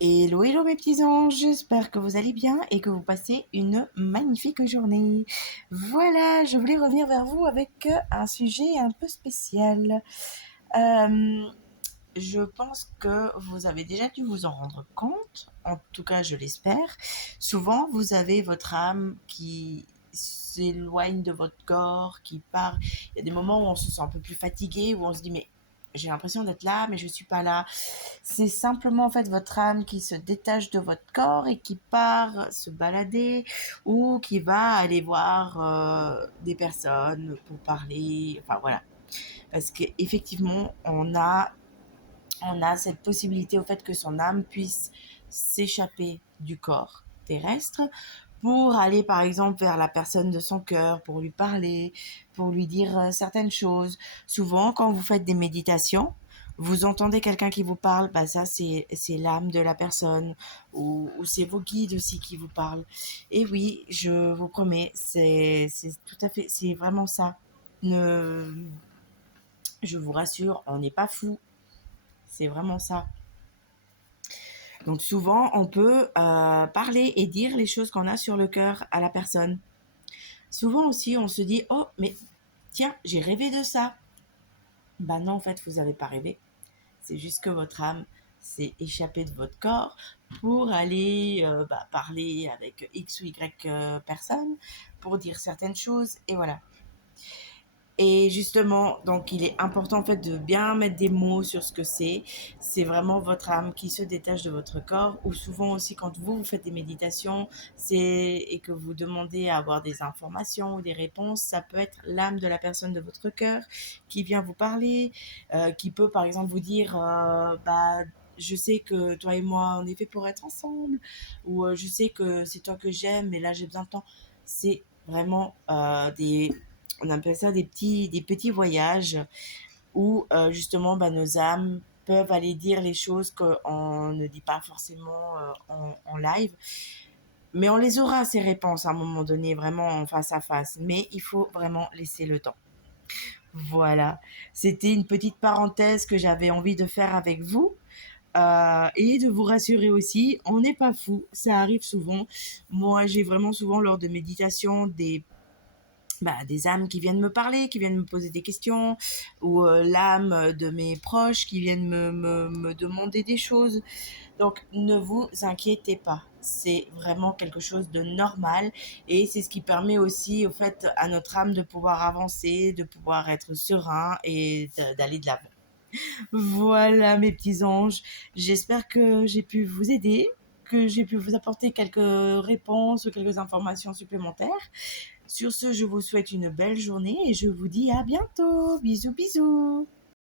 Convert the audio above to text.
Hello, hello mes petits anges, j'espère que vous allez bien et que vous passez une magnifique journée. Voilà, je voulais revenir vers vous avec un sujet un peu spécial. Euh, je pense que vous avez déjà dû vous en rendre compte, en tout cas je l'espère. Souvent, vous avez votre âme qui s'éloigne de votre corps, qui part. Il y a des moments où on se sent un peu plus fatigué, où on se dit mais j'ai l'impression d'être là, mais je suis pas là. C'est simplement en fait votre âme qui se détache de votre corps et qui part se balader ou qui va aller voir des personnes pour parler. Enfin voilà, parce qu'effectivement on a cette possibilité au fait que son âme puisse s'échapper du corps terrestre pour aller par exemple vers la personne de son cœur, pour lui parler, pour lui dire certaines choses. Souvent quand vous faites des méditations, vous entendez quelqu'un qui vous parle, bah ça c'est l'âme de la personne ou c'est vos guides aussi qui vous parlent. Et oui, je vous promets, c'est tout à fait, c'est vraiment ça. Ne, je vous rassure, on n'est pas fou, c'est vraiment ça. Donc souvent, on peut parler et dire les choses qu'on a sur le cœur à la personne. Souvent aussi, on se dit, oh, mais tiens, j'ai rêvé de ça. Bah non, en fait, vous n'avez pas rêvé. C'est juste que votre âme s'est échappée de votre corps pour aller parler avec X ou Y personne, pour dire certaines choses, et voilà. Et justement, donc il est important en fait de bien mettre des mots sur ce que c'est. C'est vraiment votre âme qui se détache de votre corps. Ou souvent aussi quand vous faites des méditations, et que vous demandez à avoir des informations ou des réponses, ça peut être l'âme de la personne de votre cœur qui vient vous parler, qui peut par exemple vous dire je sais que toi et moi on est fait pour être ensemble, ou je sais que c'est toi que j'aime, mais là j'ai besoin de temps. C'est vraiment on appelle ça des petits voyages où justement nos âmes peuvent aller dire les choses qu'on ne dit pas forcément en live. Mais on les aura, ces réponses, à un moment donné, vraiment en face à face. Mais il faut vraiment laisser le temps. Voilà, c'était une petite parenthèse que j'avais envie de faire avec vous. Et de vous rassurer aussi, on n'est pas fou, ça arrive souvent. Moi, j'ai vraiment souvent lors de méditation des âmes qui viennent me parler, qui viennent me poser des questions, ou l'âme de mes proches qui viennent me demander des choses. Donc ne vous inquiétez pas, c'est vraiment quelque chose de normal et c'est ce qui permet aussi au fait à notre âme de pouvoir avancer, de pouvoir être serein et d'aller de l'avant. Voilà mes petits anges, j'espère que j'ai pu vous aider, que j'ai pu vous apporter quelques réponses ou quelques informations supplémentaires. Sur ce, je vous souhaite une belle journée et je vous dis à bientôt. Bisous, bisous.